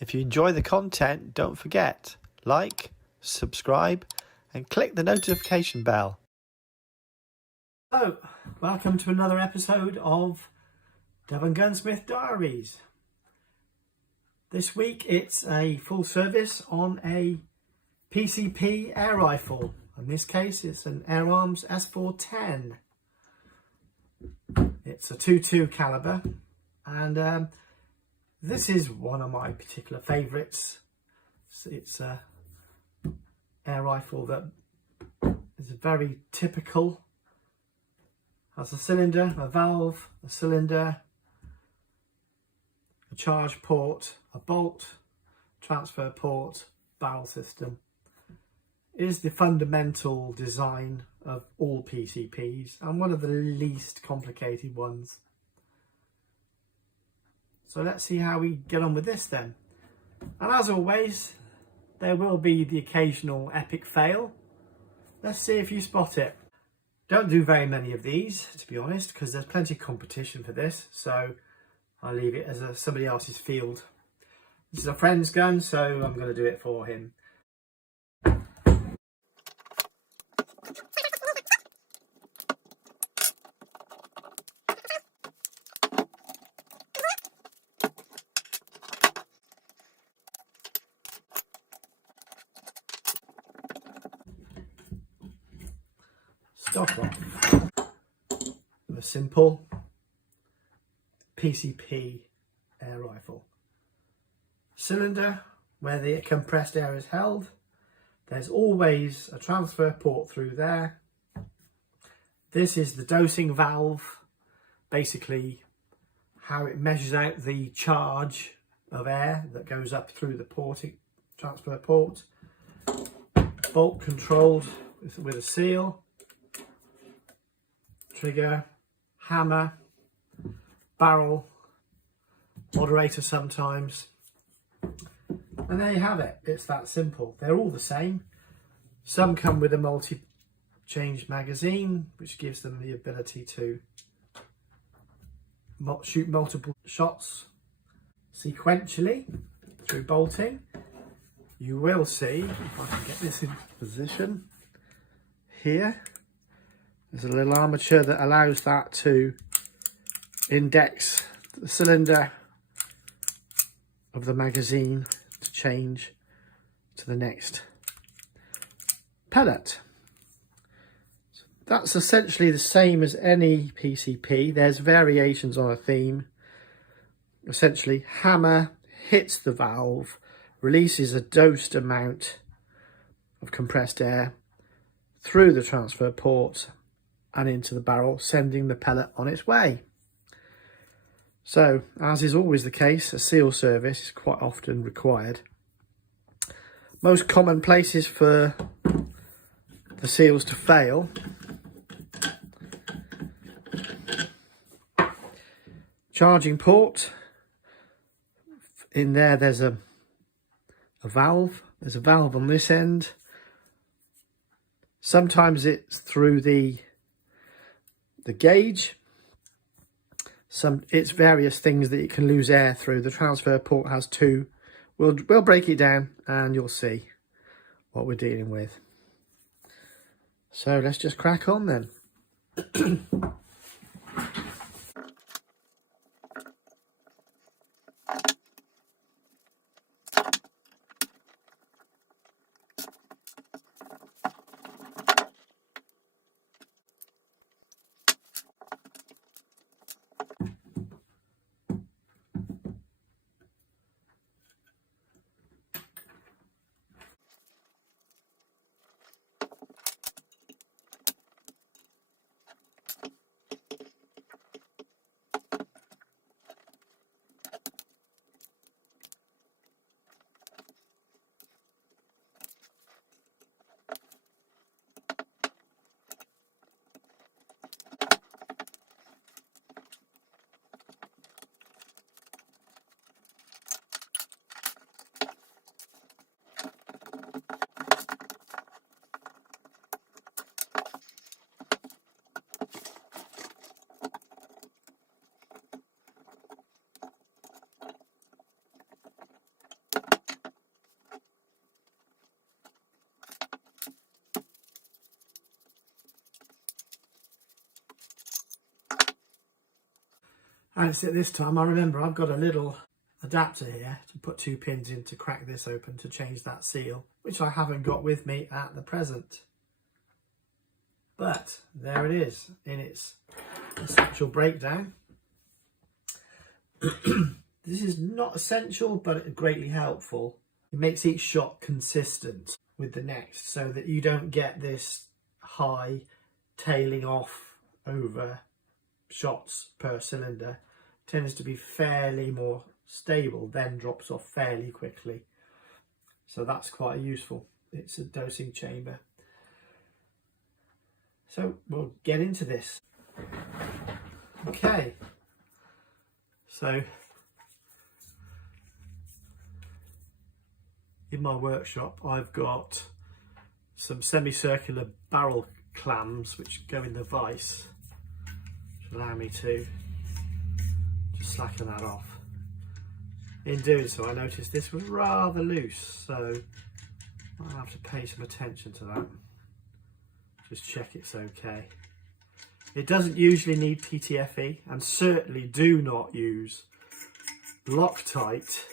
If you enjoy the content, don't forget, like, subscribe and click the notification bell. Hello, welcome to another episode of Devongunsmith Diaries. This week it's a full service on a PCP air rifle. In this case it's an Air Arms S410. It's a 22 caliber and this is one of my particular favourites. It's a air rifle that is very typical. Has a cylinder, a valve, a cylinder, a charge port, a bolt, transfer port, barrel system. It is the fundamental design of all PCPs and one of the least complicated ones. So let's see how we get on with this then. And as always, there will be the occasional epic fail. Let's see if you spot it. Don't do very many of these, to be honest, because there's plenty of competition for this. So I'll leave it as somebody else's field. This is a friend's gun, so I'm going to do it for him. Start off with a simple PCP air rifle. Cylinder where the compressed air is held. There's always a transfer port through there. This is the dosing valve, basically how it measures out the charge of air that goes up through the transfer port. Bolt controlled with a seal. Trigger, hammer, barrel, moderator sometimes, and there you have it. It's that simple. They're all the same. Some come with a multi-change magazine, which gives them the ability to shoot multiple shots sequentially through bolting. You will see, if I can get this in position here, there's a little armature that allows that to index the cylinder of the magazine to change to the next pellet. So that's essentially the same as any PCP. There's variations on a theme. Essentially, hammer hits the valve, releases a dosed amount of compressed air through the transfer port and into the barrel, sending the pellet on its way. So, as is always the case, a seal service is quite often required. Most common places for the seals to fail: charging port. In there, there's a valve. There's a valve on this end. Sometimes it's through the gauge. It's various things that you can lose air through. The transfer port has two. We'll break it down and you'll see what we're dealing with. So let's just crack on then. balanced it this time. I remember I've got a little adapter here to put 2 pins in to crack this open to change that seal, which I haven't got with me at the present. But there it is in its essential breakdown. This is not essential, but greatly helpful. It makes each shot consistent with the next so that you don't get this high tailing off over shots per cylinder. It tends to be fairly more stable, then drops off fairly quickly. So that's quite useful. It's a dosing chamber. So we'll get into this. Okay. So in my workshop I've got some semicircular barrel clams which go in the vise, which allow me to just slacken that off. In doing so, I noticed this was rather loose, so I'll have to pay some attention to that. Just check it's okay. It doesn't usually need PTFE, and certainly do not use Loctite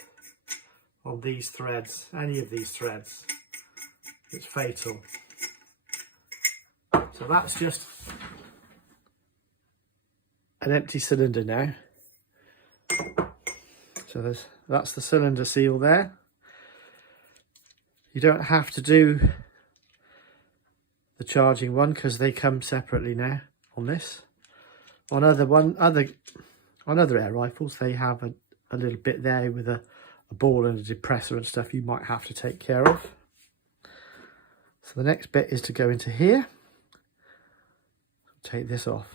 on these threads, any of these threads. It's fatal. So that's just an empty cylinder now. So that's the cylinder seal there. You don't have to do the charging one because they come separately now on this. On other air rifles, they have a little bit there with a ball and a depressor and stuff you might have to take care of. So the next bit is to go into here. Take this off.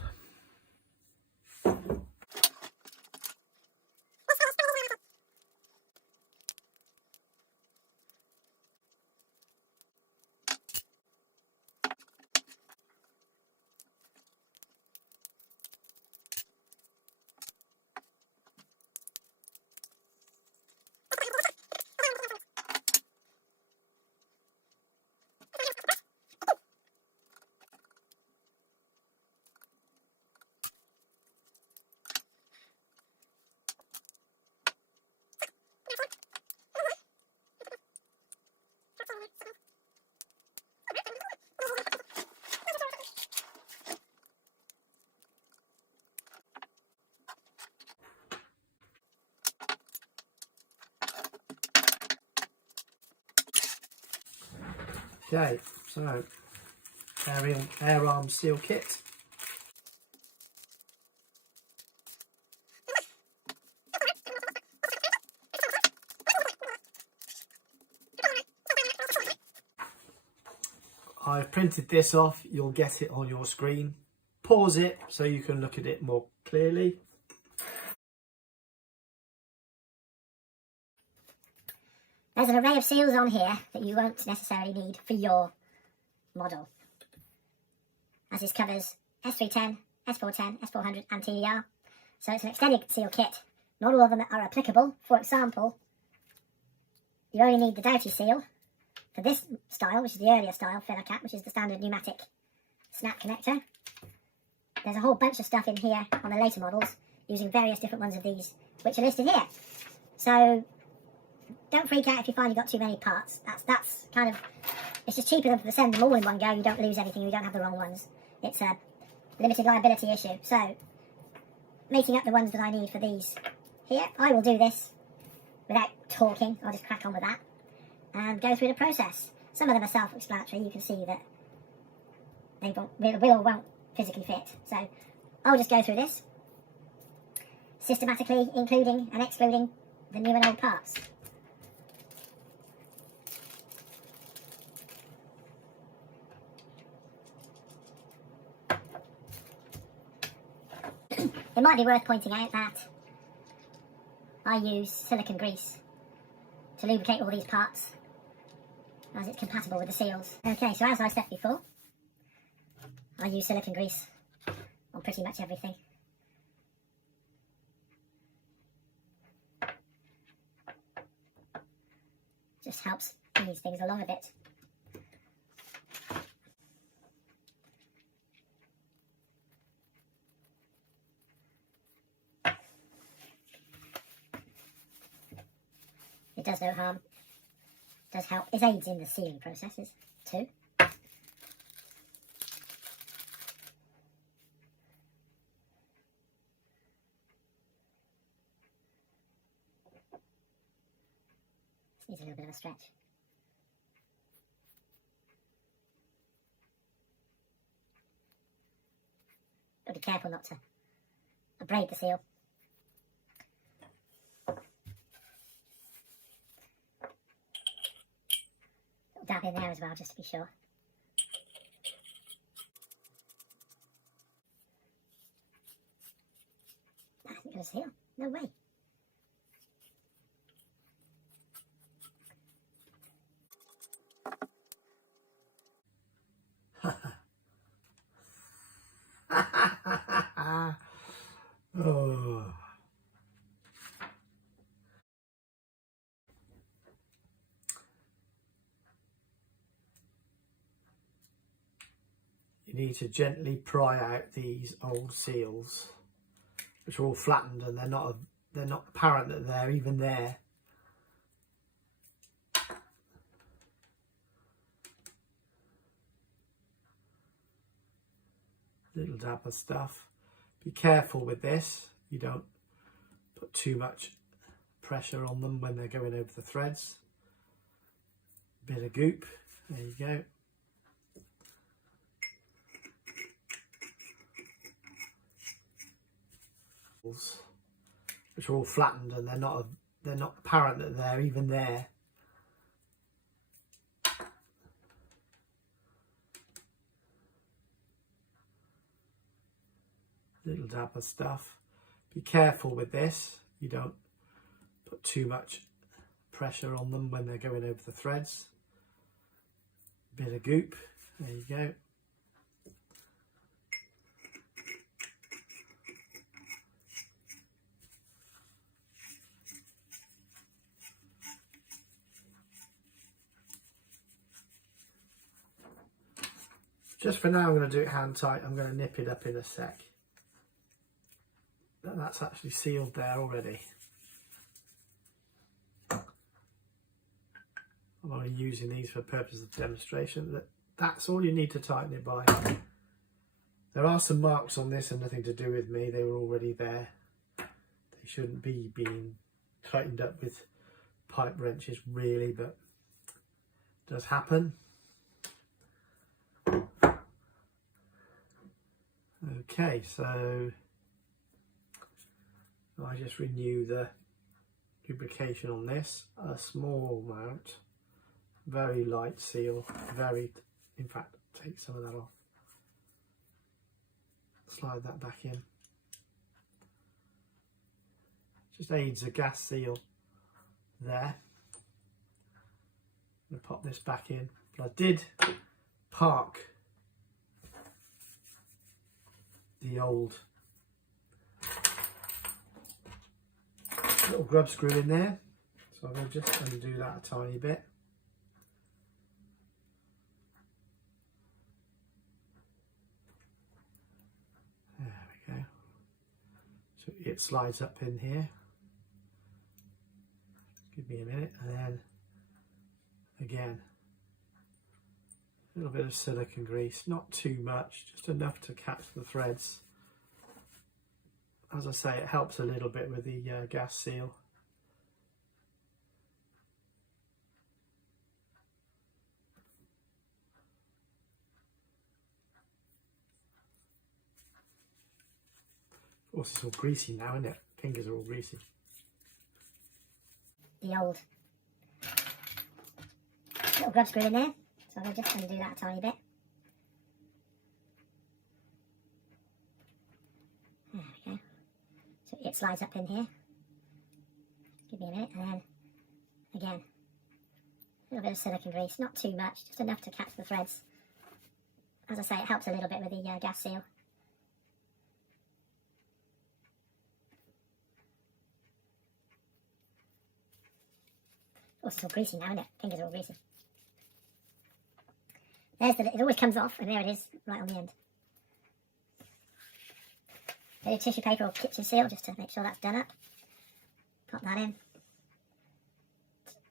Okay, so air arm seal kit. I've printed this off, you'll get it on your screen. Pause it so you can look at it more clearly. There's an array of seals on here that you won't necessarily need for your model, as this covers S310, S410, S400 and TDR. So it's an extended seal kit. Not all of them are applicable. For example, you only need the Doughty seal for this style, which is the earlier style filler cap, which is the standard pneumatic snap connector. There's a whole bunch of stuff in here on the later models using various different ones of these, which are listed here. So don't freak out if you find you've got too many parts. That's kind of, it's just cheaper than to send them all in one go. You don't lose anything, you don't have the wrong ones. It's a limited liability issue. So, making up the ones that I need for these here, I will do this without talking. I'll just crack on with that and go through the process. Some of them are self-explanatory. You can see that they will or won't physically fit. So, I'll just go through this systematically, including and excluding the new and old parts. It might be worth pointing out that I use silicone grease to lubricate all these parts, as it's compatible with the seals. Okay, so as I said before, I use silicone grease on pretty much everything. Just helps ease things along a bit. does no harm. Does help. It aids in the sealing processes too. This needs a little bit of a stretch. But be careful not to abrade the seal. Little dab in there as well, just to be sure. That isn't going to seal. No way. Oh. You need to gently pry out these old seals, which are all flattened, and they're not apparent that they're even there. Little dab of stuff. Be careful with this. You don't put too much pressure on them when they're going over the threads. Bit of goop. There you go. Which are all flattened, and they're not apparent that they're even there. Little dab of stuff. Be careful with this. You don't put too much pressure on them when they're going over the threads. Bit of goop. There you go. Just for now, I'm going to do it hand tight. I'm going to nip it up in a sec. That's actually sealed there already. I'm only using these for purposes of demonstration. That's all you need to tighten it by. There are some marks on this and nothing to do with me. They were already there. They shouldn't be being tightened up with pipe wrenches really, but it does happen. Okay, so I just renew the lubrication on this, a small amount, very light seal, in fact, take some of that off, slide that back in, just aids a gas seal there. I'm going to pop this back in, but I did park the old little grub screw in there, so I'm going to just undo that a tiny bit. There we go. So it slides up in here. Give me a minute, and then again a little bit of silicone grease, not too much, just enough to catch the threads. As I say, it helps a little bit with the gas seal. Of course, it's all greasy now, isn't it? Fingers are all greasy. The old little grub screw in there, so I'll just undo that a tiny bit. There we go. So it slides up in here. Give me a minute, and then again a little bit of silicone grease, not too much, just enough to catch the threads. As I say, it helps a little bit with the gas seal. Oh, it's all greasy now, isn't it? Fingers are all greasy. It always comes off, and there it is, right on the end. Bit of tissue paper or kitchen seal, just to make sure that's done up. Pop that in.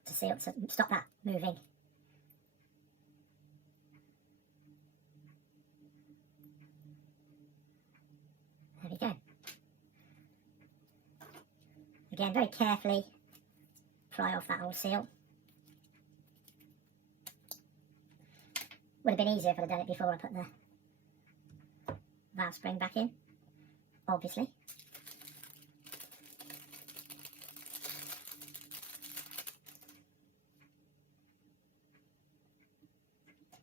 to seal, to stop that moving. There we go. Again, very carefully pry off that old seal. Would have been easier if I'd have done it before I put the valve spring back in, obviously.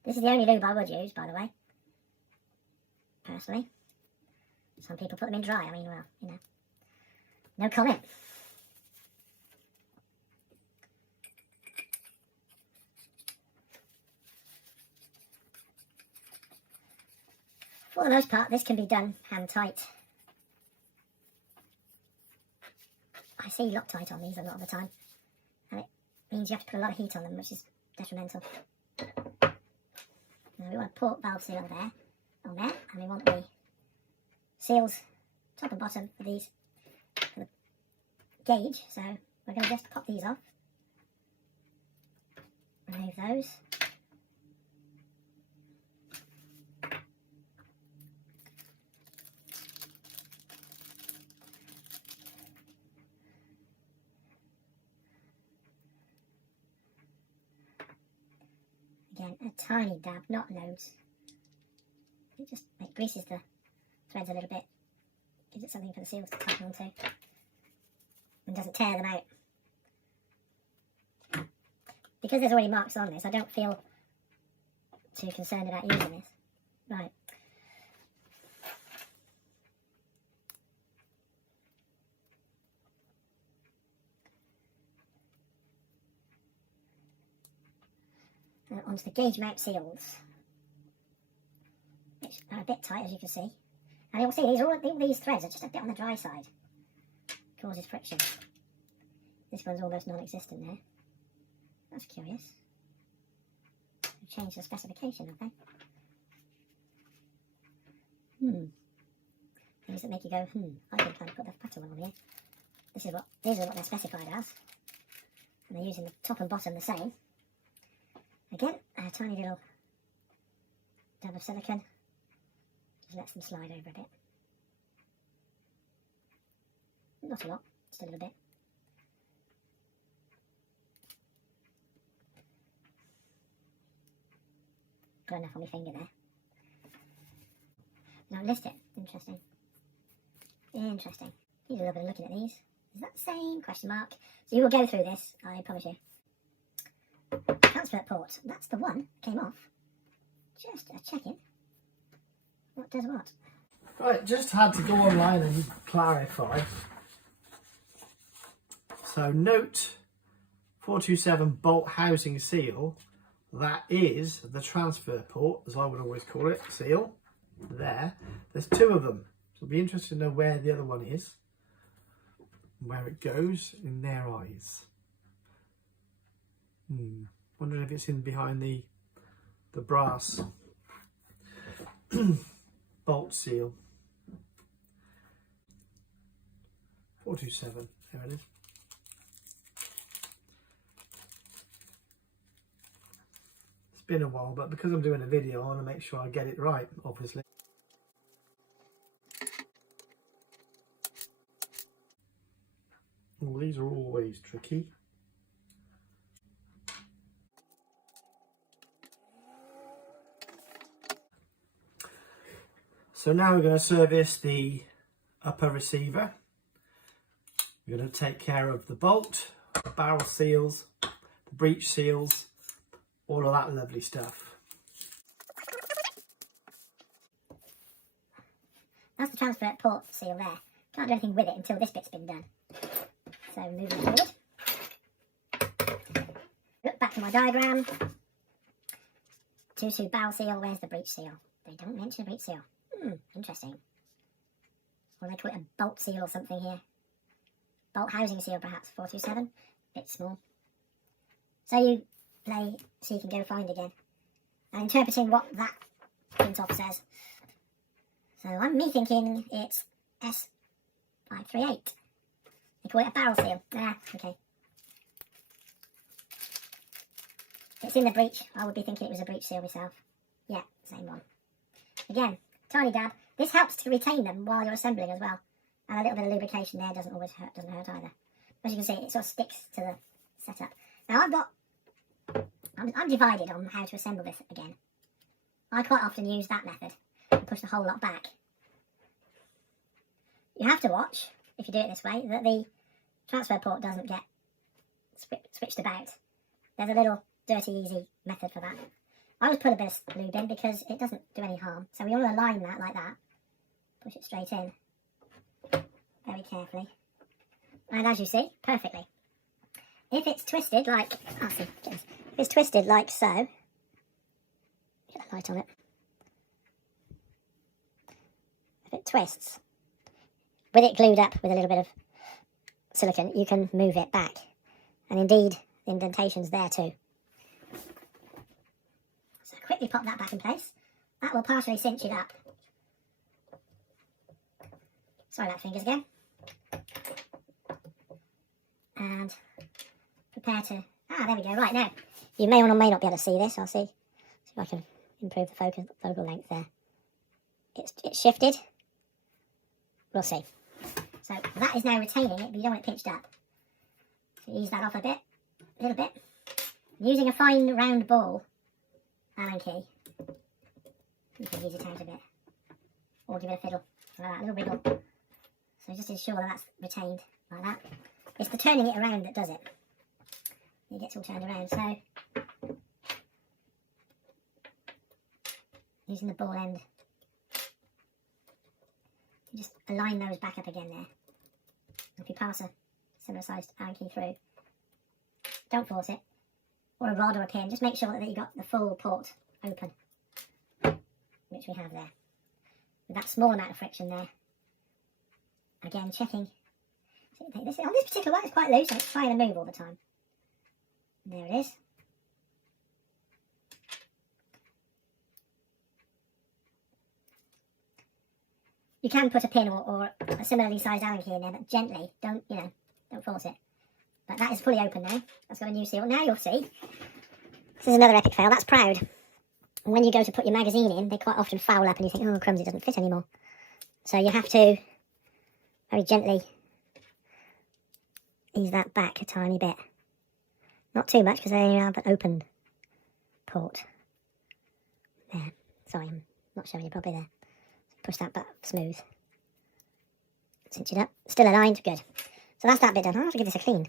This is the only lube I would use, by the way, personally. Some people put them in dry, I mean, well, you know, no comment. For the most part, this can be done hand tight. I see Loctite on these a lot of the time, and it means you have to put a lot of heat on them, which is detrimental. Now we want a port valve seal there, on there, and we want the seals top and bottom for these for the gauge. So we're going to just pop these off, remove those. Again, a tiny dab, not loads. It just greases the threads a little bit, gives it something for the seals to tap onto, and doesn't tear them out. Because there's already marks on this, I don't feel too concerned about using this. Right. Onto the gauge mount seals, which are a bit tight, as you can see. And you'll see all these threads are just a bit on the dry side. Causes friction. This one's almost non-existent there. That's curious. They've changed the specification, have they? Things that make you go, I've been trying to put the fatter one on here. These are what they're specified as. And they're using the top and bottom the same. Again, a tiny little dab of silicone, just lets them slide over a bit. Not a lot, just a little bit. Got enough on my finger there. Now lift it, interesting. Interesting. Need a little bit of looking at these. Is that the same? Question mark. So you will go through this, I promise you. Transfer port, that's the one, came off. Just a check-in. What does what? Right, just had to go online and clarify. So note 427 bolt housing seal, that is the transfer port, as I would always call it, seal, there. There's two of them, so it'll be interesting to know where the other one is, where it goes in their eyes. Wondering if it's in behind the brass bolt seal. 427, there it is. It's been a while, but because I'm doing a video, I want to make sure I get it right, obviously. Well, these are always tricky. So now we're going to service the upper receiver. We're going to take care of the bolt, the barrel seals, the breech seals, all of that lovely stuff. That's the transfer port seal there. Can't do anything with it until this bit's been done. So moving forward. Look back to my diagram. 2-2 barrel seal, where's the breech seal? They don't mention a breech seal. Interesting. Or they call it a bolt seal or something here. Bolt housing seal perhaps, 427. Bit small. So you play so you can go find again. I'm interpreting what that print off says. So I'm thinking it's S538. They call it a barrel seal. Ah, okay. it's in the breech. I would be thinking it was a breech seal myself. Yeah, same one. Again, tiny dab. This helps to retain them while you're assembling as well. And a little bit of lubrication there doesn't always hurt, doesn't hurt either. As you can see, it sort of sticks to the setup. Now I'm divided on how to assemble this again. I quite often use that method and push the whole lot back. You have to watch, if you do it this way, that the transfer port doesn't get switched about. There's a little dirty, easy method for that. I always put a bit of lube in because it doesn't do any harm. So we want to align that like that. Push it straight in. Very carefully. And as you see, perfectly. If it's twisted like... if it's twisted like so... Get a light on it. If it twists, with it glued up with a little bit of silicone, you can move it back. And indeed, the indentation's there too. So quickly pop that back in place. That will partially cinch it up. Sorry about fingers again. And prepare to... there we go. Right, now, you may or may not be able to see this. I'll see if I can improve the focal length there. It's shifted. We'll see. So that is now retaining it, but you don't want it pinched up. So ease that off a little bit. Using a fine round ball Allen key, you can ease it out a bit. Or give it a fiddle, like that, a little wiggle. So just ensure that that's retained, like that. It's the turning it around that does it. It gets all turned around, so using the ball end, you just align those back up again there. If you pass a similar sized Allen key through, don't force it, or a rod or a pin, just make sure that you got the full port open, which we have there. With that small amount of friction there, again checking. On this particular one it's quite loose, so it's trying to move all the time. There it is. You can put a pin or a similarly sized Allen key in there, but gently, don't force it. But that is fully open now. That's got a new seal. Now you'll see. This is another epic fail. That's proud. And when you go to put your magazine in, they quite often foul up and you think, oh crumbs, it doesn't fit anymore. So you have to very gently ease that back a tiny bit. Not too much because they only have an open port. There. Sorry, I'm not showing you properly there. Push that back smooth. Cinch it up. Still aligned. Good. So that's that bit done. I'll have to give this a clean.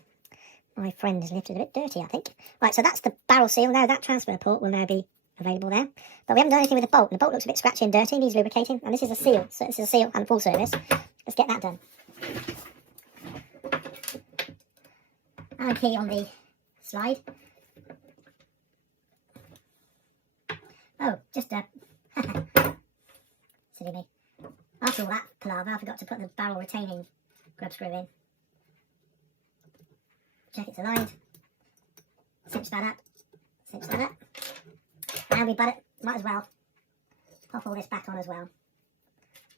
My friend has lifted a bit dirty, I think. Right, so that's the barrel seal. Now that transfer port will now be available there. But we haven't done anything with the bolt. The bolt looks a bit scratchy and dirty. Needs lubricating. And this is a seal. So this is a seal and full service. Let's get that done. Allen key on the slide. Oh, just a... Silly me. After all that palaver, I forgot to put the barrel retaining grub screw in. Check it's aligned. Cinch that up. Cinch that up. And we might as well pop all this back on as well.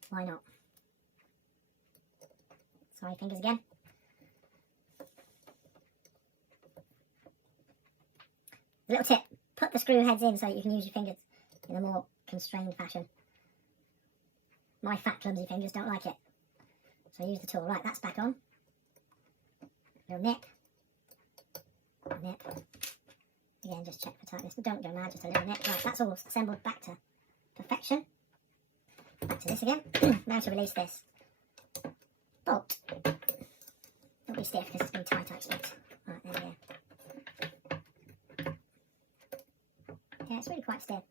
Why not? Sorry, fingers again. Little tip, put the screw heads in so you can use your fingers in a more constrained fashion. My fat clumsy fingers don't like it. So I use the tool. Right, that's back on. Little nip. Nip. Again, just check for tightness. Don't go mad, just a little nip. Right, that's all assembled back to perfection. Back to this again. Now to release this bolt. Don't be stiff because it's been tight actually. Right, there we go. Yeah, it's really quite stiff.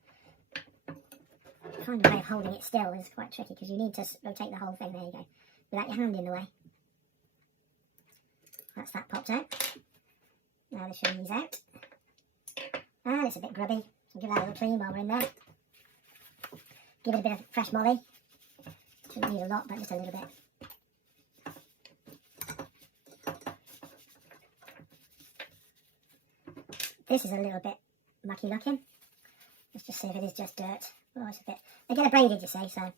The kind of way of holding it still is quite tricky because you need to rotate the whole thing. There you go. Without your hand in the way. That's that popped out. Now this should ease out. And it's a bit grubby, so give that a little clean while we're in there. Give it a bit of fresh molly. Shouldn't need a lot, but just a little bit. This is a little bit mucky looking. Let's just see if it is just dirt. Oh, it's a bit... They get abraded, you see, so... I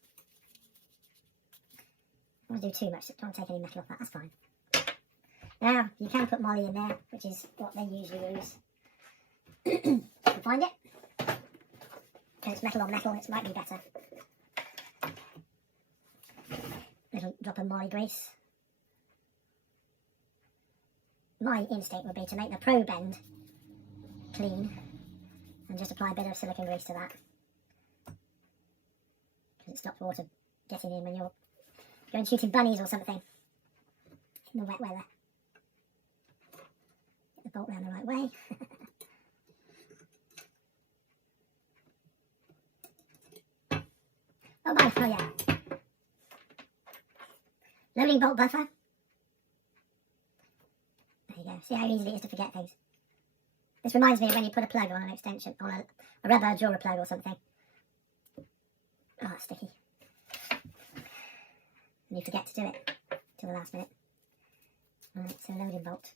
don't want to do too much. Don't want to take any metal off that. That's fine. Now, you can put molly in there, which is what they usually use. can find it. Because it's metal on metal, it might be better. Little drop of moly grease. My instinct would be to make the probe end clean and just apply a bit of silicone grease to that. Because it stops water getting in when you're going shooting bunnies or something in the wet weather. Get the bolt round the right way. Oh my, oh yeah. Loading bolt buffer. There you go. See how easy it is to forget things. This reminds me of when you put a plug on an extension, on a rubber drawer plug or something. Oh, it's sticky. And you forget to do it till the last minute. Right, so loading bolt.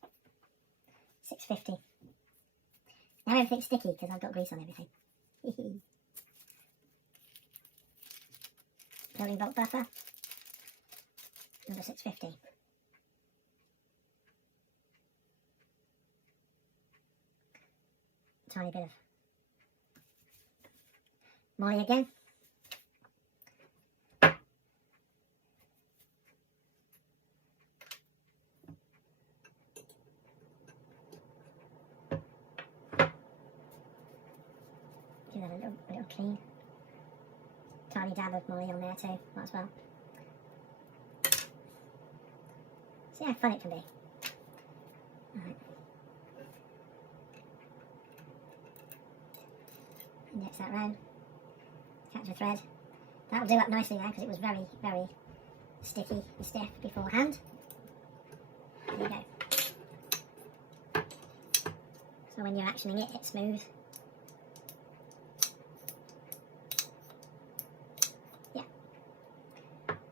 650. Now everything's sticky because I've got grease on everything. Loading bolt buffer. Number 650. Tiny bit of moly again. Give that a little clean. Tiny dab of moly on there too, might as well. See how fun it can be. Right. Index that round. Catch a thread. That'll do up nicely now because it was very, very sticky and stiff beforehand. There you go. So when you're actioning it, it's smooth. Yeah.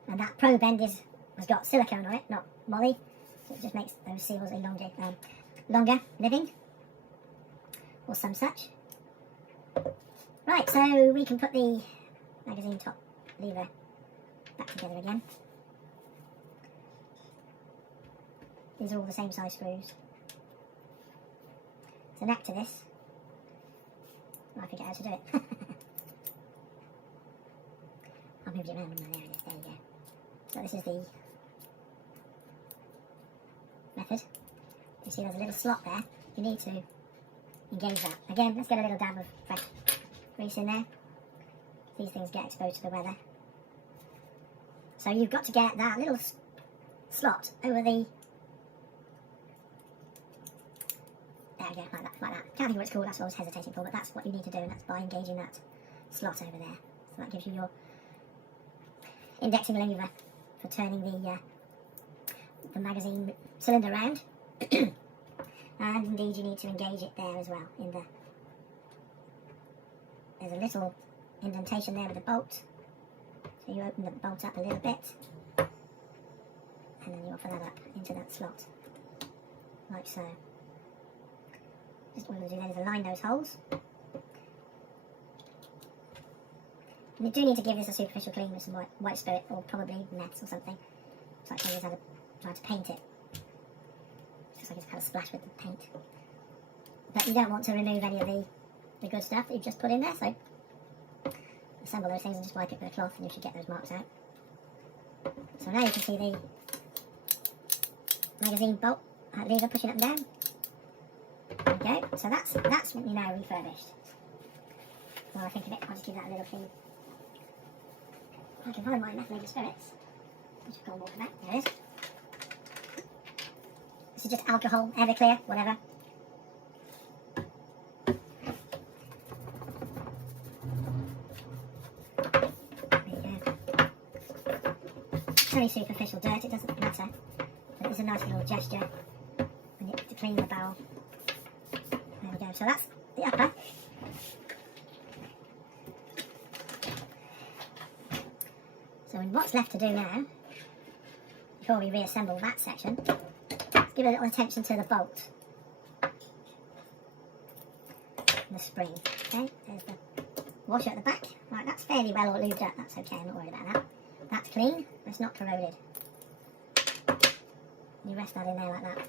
And that probe end has got silicone on it, not moly. So it just makes those seals longer living. Or some such. Right, so we can put the magazine top lever back together again. These are all the same size screws. There's a neck to this. I forget how to do it. I'll move it around. There it is. There you go. So this is the method. You see there's a little slot there. You need to engage that. Again, let's get a little dab of fresh grease in there. These things get exposed to the weather. So you've got to get that little slot over the... There we go, like that. Can't think of what it's called, that's what I was hesitating for, but that's what you need to do, and that's by engaging that slot over there. So that gives you your indexing lever for turning the magazine cylinder round. And indeed you need to engage it there as well. There's a little indentation there with the bolt. So you open the bolt up a little bit. And then you offer that up into that slot. Like so. Just what we're going to do then is align those holes. And you do need to give this a superficial clean with some white spirit or probably meths or something. So I can just try to paint it. Just like it's kind of splash with the paint. But you don't want to remove any of the good stuff that you've just put in there, so assemble those things and just wipe it with a cloth and you should get those marks out. So now you can see the magazine bolt lever pushing up and down. There we go. So that's now refurbished. While I think of it, I'll just give that a little clean. I can find my methylated spirits. I'll just go and walk back. There it is. This is just alcohol, Everclear, whatever. There you go. It's only superficial dirt, it doesn't matter. But it's a nice little gesture to clean the barrel. There we go. So that's the upper. So what's left to do now, before we reassemble that section, give a little attention to the bolt. And the spring. Okay, there's the washer at the back. Right, that's fairly well lubed up, that's okay, I'm not worried about that. That's clean, it's not corroded. You rest that in there like that.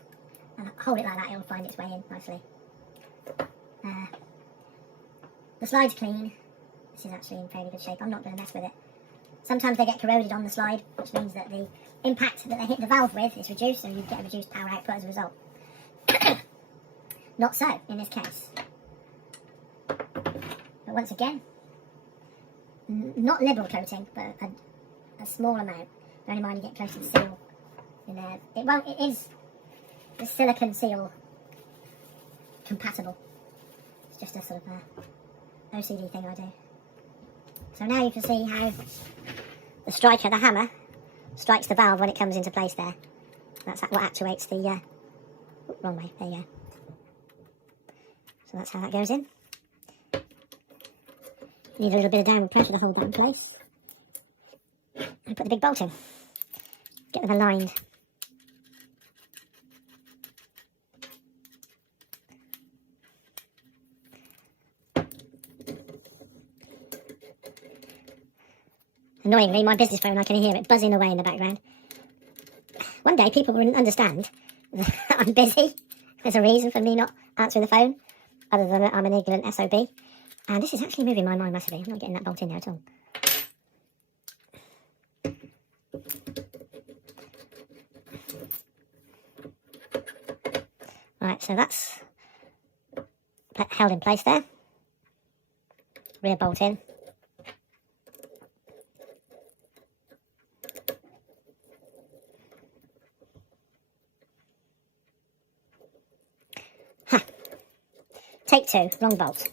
And hold it like that, it'll find its way in nicely. The slide's clean. This is actually in fairly good shape. I'm not going to mess with it. Sometimes they get corroded on the slide, which means that the impact that they hit the valve with is reduced, and you get a reduced power output as a result. Not so in this case. But once again, not liberal coating, but a small amount. Bear in mind you get close to the seal in there. It is the silicone seal compatible. It's just a sort of OCD thing I do. So now you can see how the striker, the hammer, strikes the valve when it comes into place there. That's what actuates the... wrong way, there you go. So that's how that goes in. Need a little bit of downward pressure to hold that in place. And put the big bolt in. Get them aligned. Annoyingly, my business phone, I can hear it buzzing away in the background. One day people wouldn't understand that I'm busy. There's a reason for me not answering the phone, other than that I'm an ignorant SOB. And this is actually moving my mind massively. I'm not getting that bolt in there at all. Right, so that's held in place there. Rear bolt in. Ha! Take two, wrong bolt.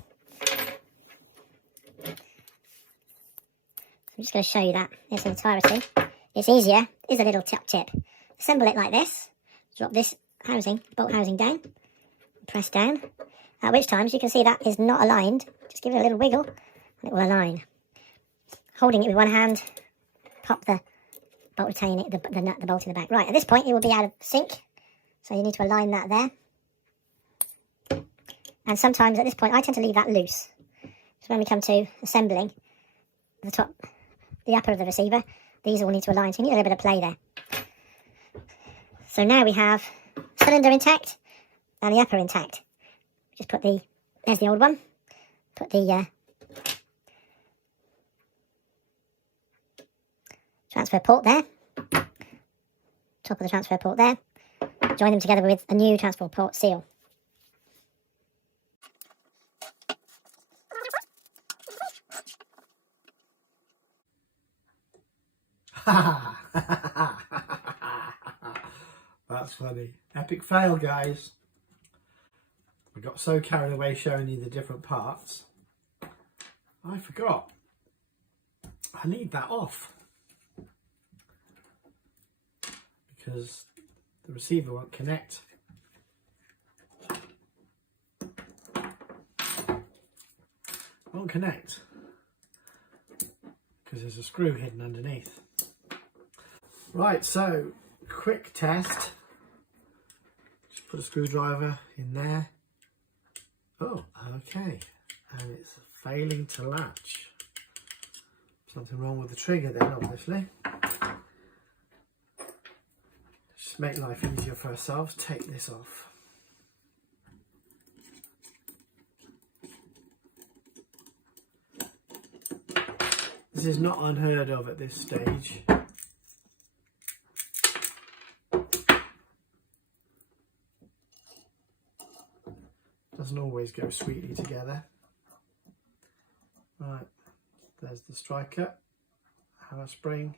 I'm just going to show you that in its entirety. It's easier, is a little tip. Assemble it like this. Drop this housing, bolt housing down. Press down. At which times you can see that is not aligned. Just give it a little wiggle and it will align. Holding it with one hand, pop the bolt retaining it, the nut, the bolt in the back. Right, at this point it will be out of sync. So you need to align that there. And sometimes at this point I tend to leave that loose. So when we come to assembling the top, the upper of the receiver, these all need to align, so you need a little bit of play there. So now we have cylinder intact and the upper intact. Just put there's the old one, put the transfer port there, top of the transfer port there, join them together with a new transfer port seal. That's funny. Epic fail, guys. We got so carried away showing you the different parts. I forgot. I need that off. Because the receiver won't connect. Won't connect. Because there's a screw hidden underneath. Right, so quick test. Just put a screwdriver in there. Oh, okay. And it's failing to latch. Something wrong with the trigger then, obviously. Just make life easier for ourselves. Take this off. This is not unheard of at this stage. Doesn't always go sweetly together. Right, there's the striker, hammer spring.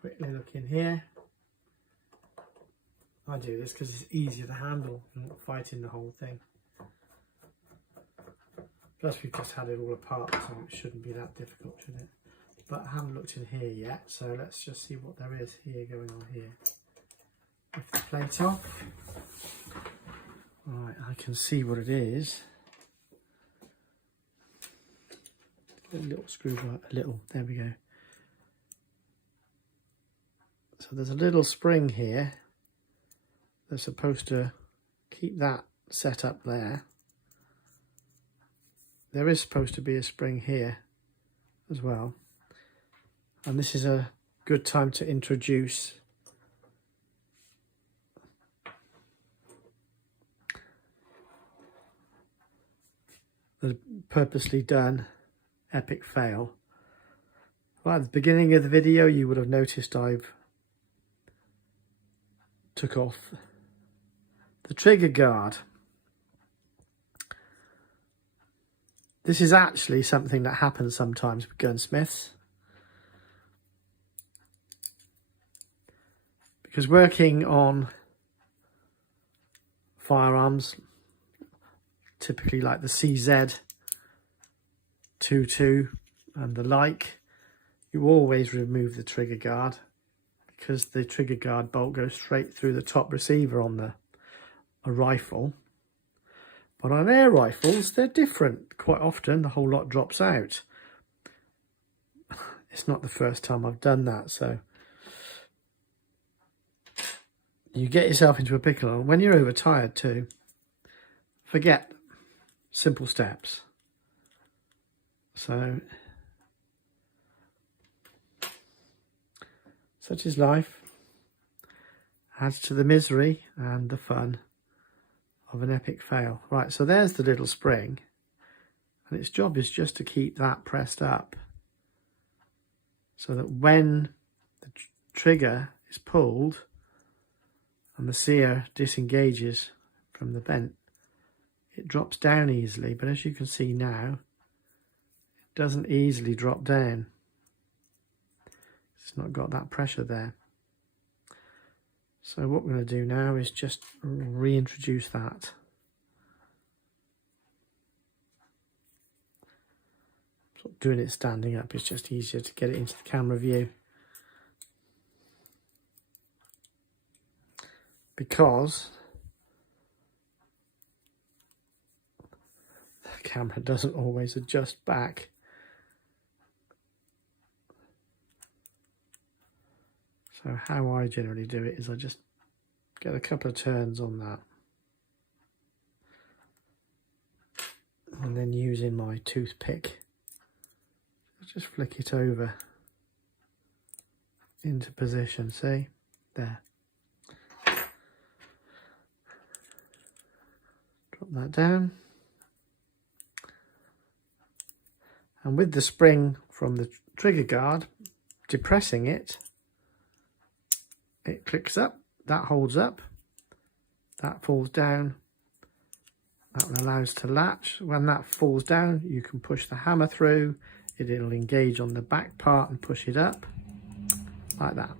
Quickly look in here. I do this because it's easier to handle and not fighting the whole thing. Plus we've just had it all apart, so it shouldn't be that difficult, should it? But I haven't looked in here yet, so let's just see what there is here going on here. Lift the plate off. Right, I can see what it is. A little screwdriver, there we go. So there's a little spring here. They're supposed to keep that set up there. There is supposed to be a spring here as well. And this is a good time to introduce the purposely done epic fail. Right at the beginning of the video, you would have noticed I've took off the trigger guard. This is actually something that happens sometimes with gunsmiths, because working on firearms, typically like the CZ22 and the like, you always remove the trigger guard, because the trigger guard bolt goes straight through the top receiver on a rifle. But on air rifles, they're different. Quite often, the whole lot drops out. It's not the first time I've done that, so you get yourself into a pickle. And when you're overtired too, forget simple steps. So, such is life. Adds to the misery and the fun of an epic fail. Right, so there's the little spring, and its job is just to keep that pressed up so that when the trigger is pulled and the sear disengages from the vent, it drops down easily. But as you can see now, it doesn't easily drop down. It's not got that pressure there. So what we're going to do now is just reintroduce that. Sort of doing it standing up is just easier to get it into the camera view, because the camera doesn't always adjust back. So how I generally do it is I just get a couple of turns on that, and then using my toothpick, just flick it over into position. See? There. Drop that down. And with the spring from the trigger guard depressing it, it clicks up, that holds up, that falls down, that will allow us to latch. When that falls down, you can push the hammer through, it'll engage on the back part and push it up, like that.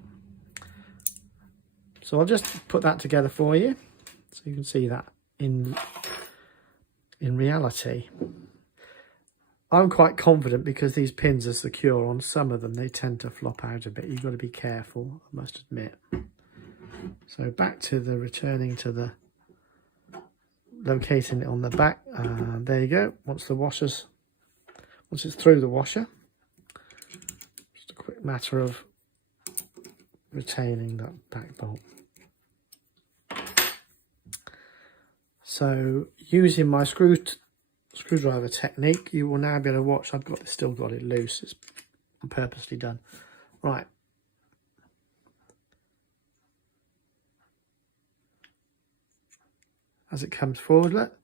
So I'll just put that together for you, so you can see that in reality. I'm quite confident because these pins are secure. On some of them, they tend to flop out a bit. You've got to be careful, I must admit. So back to the returning to the locating it on the back. There you go. Once it's through the washer, just a quick matter of retaining that back bolt. So using my screwdriver technique, you will now be able to watch. I've still got it loose. It's purposely done. Right. As it comes forward, look.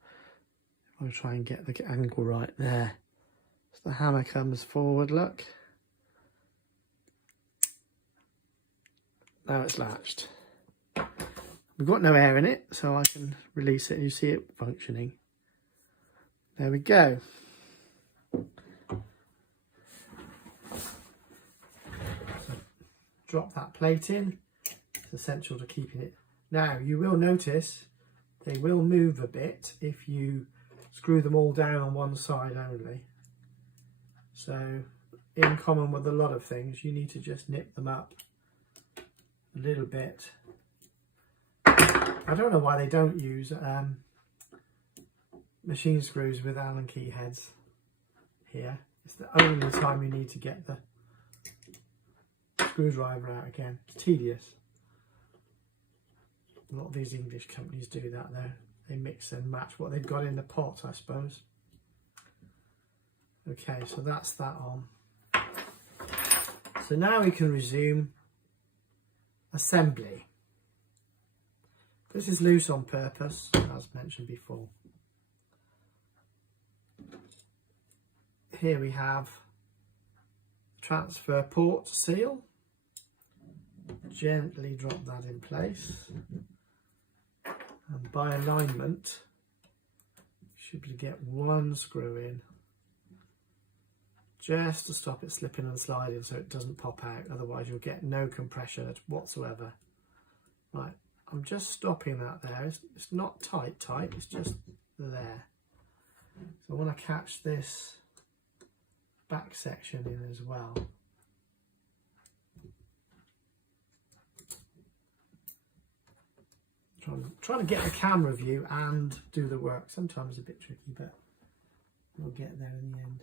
I'll try and get the angle right there. So the hammer comes forward, look. Now it's latched. We've got no air in it, so I can release it and you see it functioning. There we go. So drop that plate in. It's essential to keeping it. Now you will notice they will move a bit if you screw them all down on one side only. So in common with a lot of things, you need to just nip them up a little bit. I don't know why they don't use machine screws with Allen key heads here. It's the only time you need to get the screwdriver out again. It's tedious. A lot of these English companies do that though. They mix and match what they've got in the pot, I suppose. Okay, so that's that on. So now we can resume assembly. This is loose on purpose, as mentioned before. here we have transfer port seal. Gently drop that in place, and by alignment you should be able to get one screw in just to stop it slipping and sliding so it doesn't pop out, otherwise you'll get no compression whatsoever. Right, I'm just stopping that there. It's not tight, it's just there. So I want to catch this back section in as well. Trying to get the camera view and do the work. Sometimes a bit tricky, but we'll get there in the end.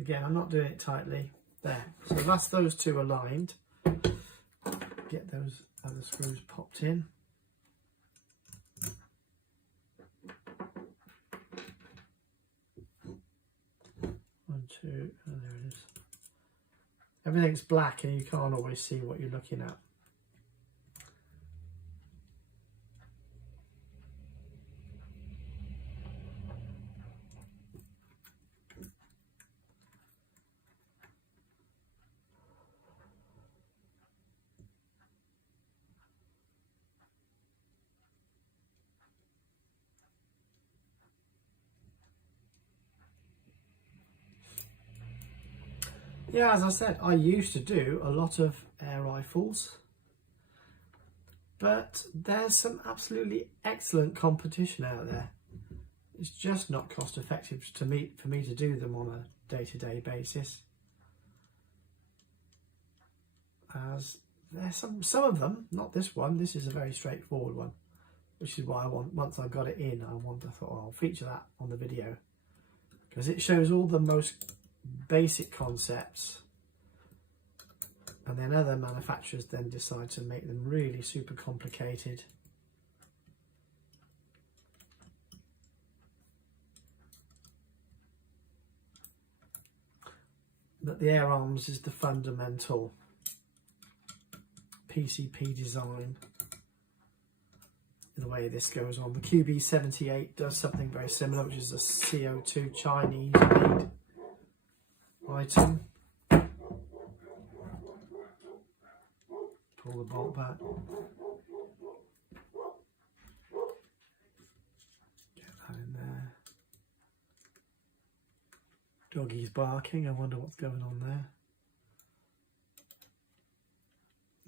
Again, I'm not doing it tightly. There. So that's those two aligned. Get those other screws popped in. One, two, oh, there it is. Everything's black and you can't always see what you're looking at. Yeah, as I said, I used to do a lot of air rifles, but there's some absolutely excellent competition out there. It's just not cost effective for me to do them on a day-to-day basis. As there's some of them, not this one, this is a very straightforward one, which is why once I got it in, I thought, oh, I'll feature that on the video, because it shows all the most basic concepts, and then other manufacturers then decide to make them really super complicated. But the air arms is the fundamental PCP design. The way this goes on, the QB78 does something very similar, which is a CO2 Chinese made item. Pull the bolt back. Get that in there. Doggy's barking. I wonder what's going on there.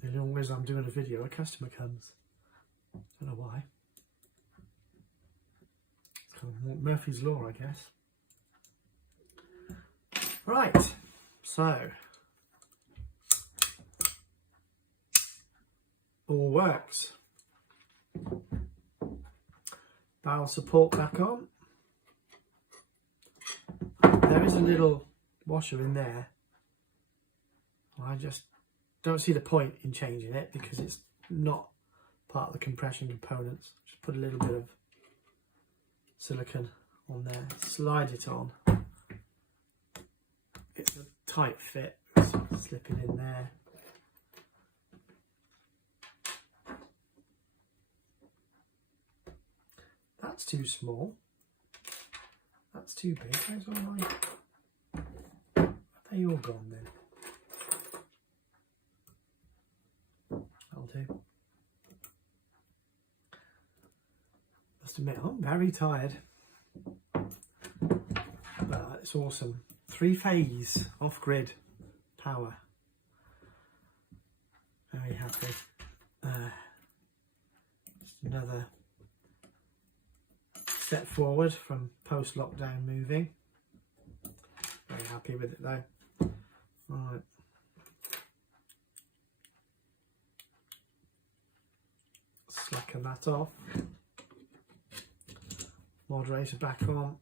Nearly always I'm doing a video, a customer comes. Don't know why. It's kind of Murphy's Law, I guess. Right, so all works. Barrel support back on. There is a little washer in there. I just don't see the point in changing it because it's not part of the compression components. Just put a little bit of silicone on there, slide it on. It's a tight fit, slipping in there. That's too small. That's too big. Where's all my... Are they all gone then? That'll do. Must admit, I'm very tired. But it's awesome. 3-phase off-grid power. Very happy. Just another step forward from post-lockdown moving. Very happy with it though. Right. Slacken that off. Moderator back on.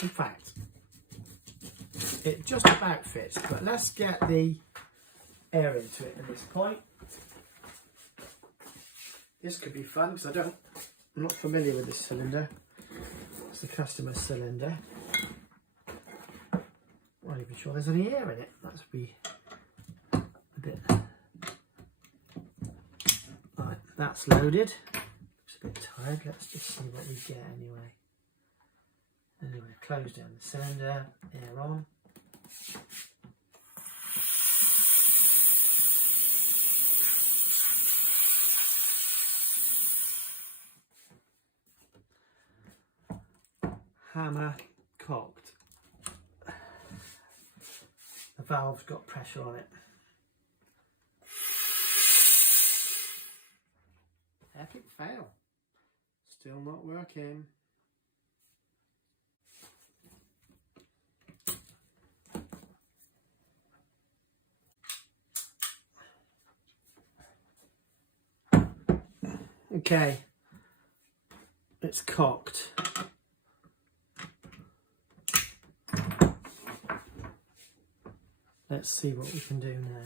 In fact, it just about fits, but let's get the air into it at this point. This could be fun because I'm not familiar with this cylinder. It's the customer's cylinder. Right, Not even sure there's any air in it. That's be a bit. Right, that's loaded. Looks a bit tired. Let's just see what we get anyway. Anyway, close down the cylinder, air on. Hammer cocked. The valve's got pressure on it. Epic fail. Still not working. Okay, it's cocked. Let's see what we can do now.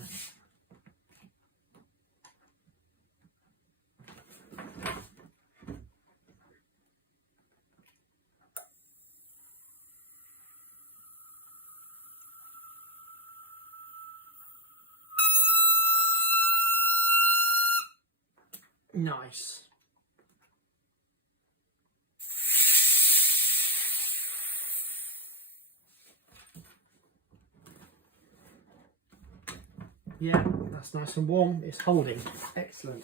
Nice. Yeah, that's nice and warm. It's holding. Excellent.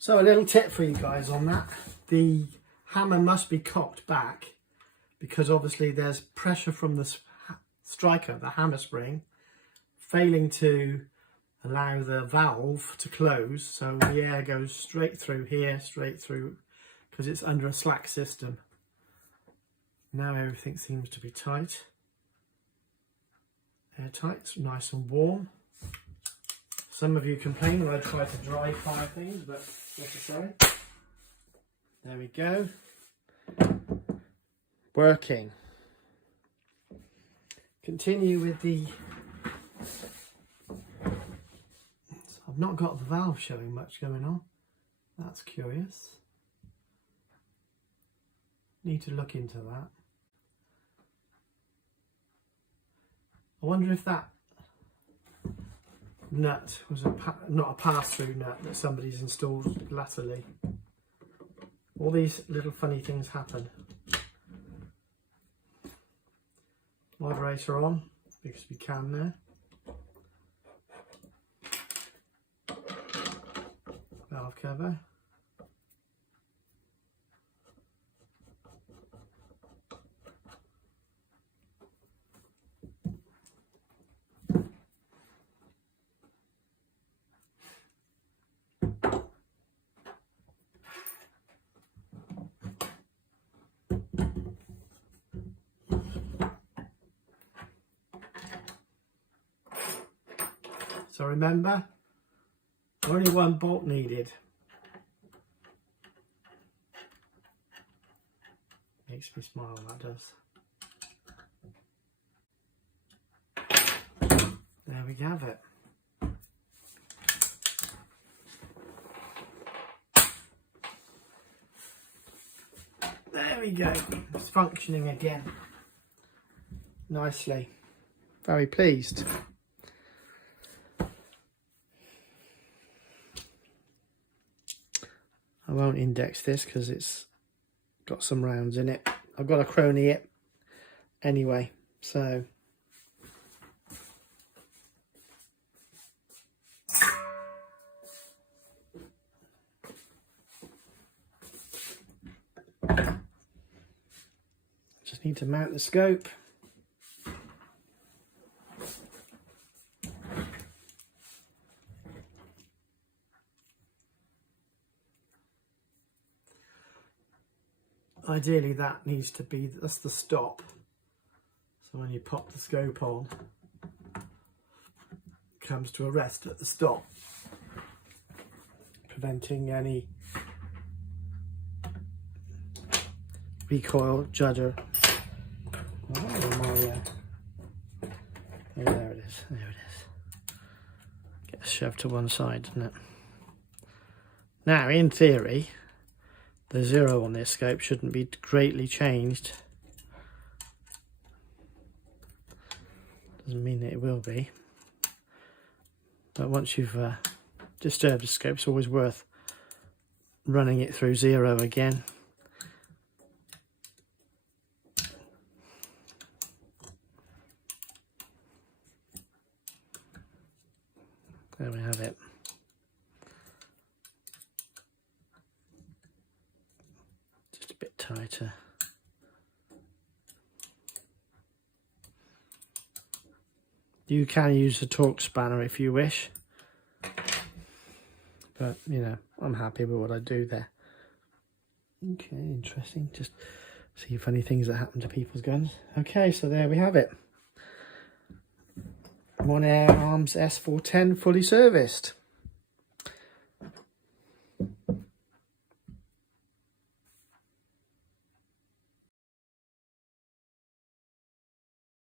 So a little tip for you guys on that. The hammer must be cocked back because obviously there's pressure from the striker, the hammer spring, failing to allow the valve to close, so the air goes straight through here, straight through, because it's under a slack system. Now everything seems to be tight, airtight, it's nice and warm. Some of you complain when I try to dry fire things, but necessary. There we go. Working. Continue with the. I've not got the valve showing much going on. That's curious. Need to look into that. I wonder if that nut was not a pass-through nut that somebody's installed latterly. All these little funny things happen. Moderator on, because we can there. Valve cover. So remember, only one bolt needed. Makes me smile, that does. There we have it. There we go. It's functioning again. Nicely. Very pleased. I won't index this because it's got some rounds in it. I've got to crony it anyway, so just need to mount the scope. Ideally that needs to be, that's the stop. So when you pop the scope on, it comes to a rest at the stop, preventing any recoil judder. Oh, Mario. Oh, there it is, there it is. Gets shoved to one side, doesn't it? Now, in theory, The zero on this scope shouldn't be greatly changed. Doesn't mean that it will be. But once you've disturbed the scope, it's always worth running it through zero again. There we have it. Just a bit tighter. You can use the torque spanner if you wish, but you know, I'm happy with what I do there. Okay, interesting. Just see funny things that happen to people's guns. Okay, so there we have it. One Air Arms S410 fully serviced.